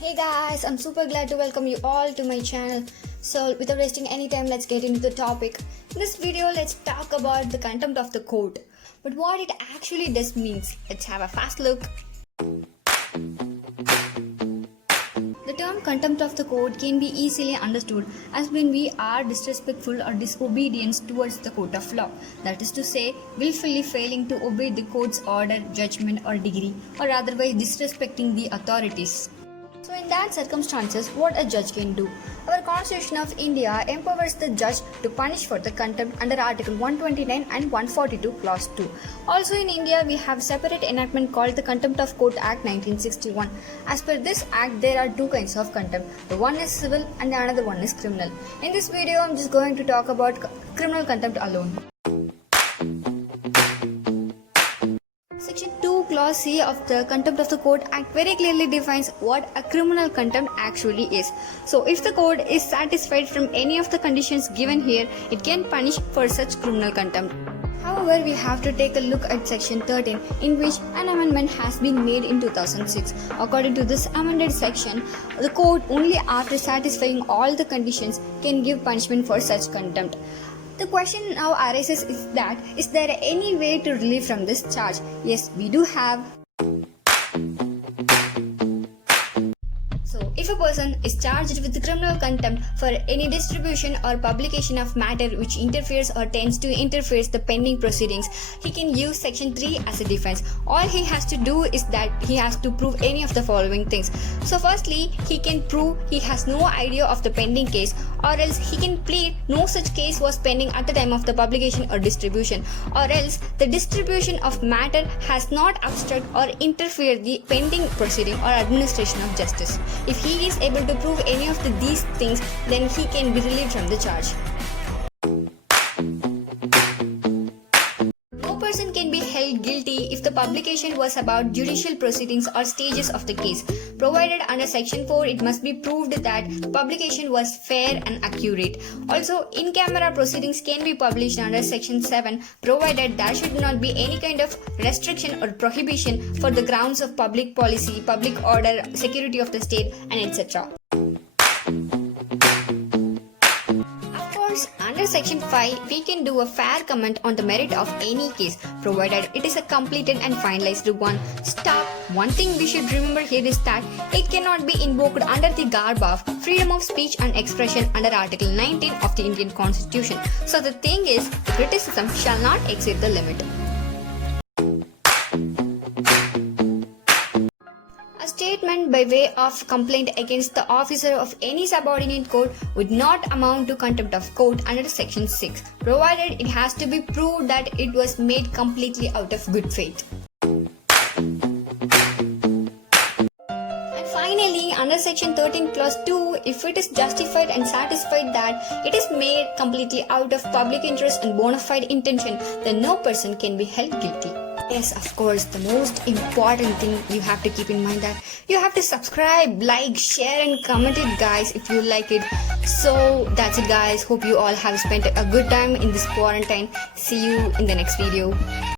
Hey guys, I'm super glad to welcome you all to my channel. So without wasting any time, let's get into the topic. In this video, let's talk about the contempt of the court. But what it actually does means, let's have a fast look. The term contempt of the court can be easily understood as when we are disrespectful or disobedient towards the court of law. That is to say, willfully failing to obey the court's order, judgment or decree, or otherwise disrespecting the authorities. So in that circumstances, what a judge can do? Our Constitution of India empowers the judge to punish for the contempt under Article 129 and 142 Clause 2. Also in India, we have separate enactment called the Contempt of Court Act 1961. As per this act, there are two kinds of contempt. The one is civil and the another one is criminal. In this video, I'm just going to talk about criminal contempt alone. Section 2 Clause C of the Contempt of the Court Act very clearly defines what a criminal contempt actually is. So if the court is satisfied from any of the conditions given here, it can punish for such criminal contempt. However, we have to take a look at Section 13, in which an amendment has been made in 2006. According to this amended section, the court only after satisfying all the conditions can give punishment for such contempt. The question now arises is there any way to relieve from this charge? Yes, we do have. So, if a person is charged with criminal contempt for any distribution or publication of matter which interferes or tends to interfere the pending proceedings, he can use Section 3 as a defense. All he has to do is that he has to prove any of the following things. So, firstly, he can prove he has no idea of the pending case, or else he can plead no such case was pending at the time of the publication or distribution, or else the distribution of matter has not obstruct or interfered the pending proceeding or administration of justice. If he is able to prove any of these things, then he can be relieved from the charge. No person can be held guilty if the publication was about judicial proceedings or stages of the case. Provided under Section 4, it must be proved that the publication was fair and accurate. Also, in-camera proceedings can be published under Section 7, provided there should not be any kind of restriction or prohibition for the grounds of public policy, public order, security of the state, and etc. Under Section 5, we can do a fair comment on the merit of any case, provided it is a completed and finalized one. One thing we should remember here is that it cannot be invoked under the garb of freedom of speech and expression under Article 19 of the Indian Constitution. So the thing is, criticism shall not exceed the limit. Statement by way of complaint against the officer of any subordinate court would not amount to contempt of court under Section 6, provided it has to be proved that it was made completely out of good faith. And finally, under Section 13 Clause 2, if it is justified and satisfied that it is made completely out of public interest and bona fide intention, then no person can be held guilty. Yes, of course, the most important thing you have to keep in mind that you have to subscribe, like, share and comment it guys if you like it. So that's it guys. Hope you all have spent a good time in this quarantine. See you in the next video.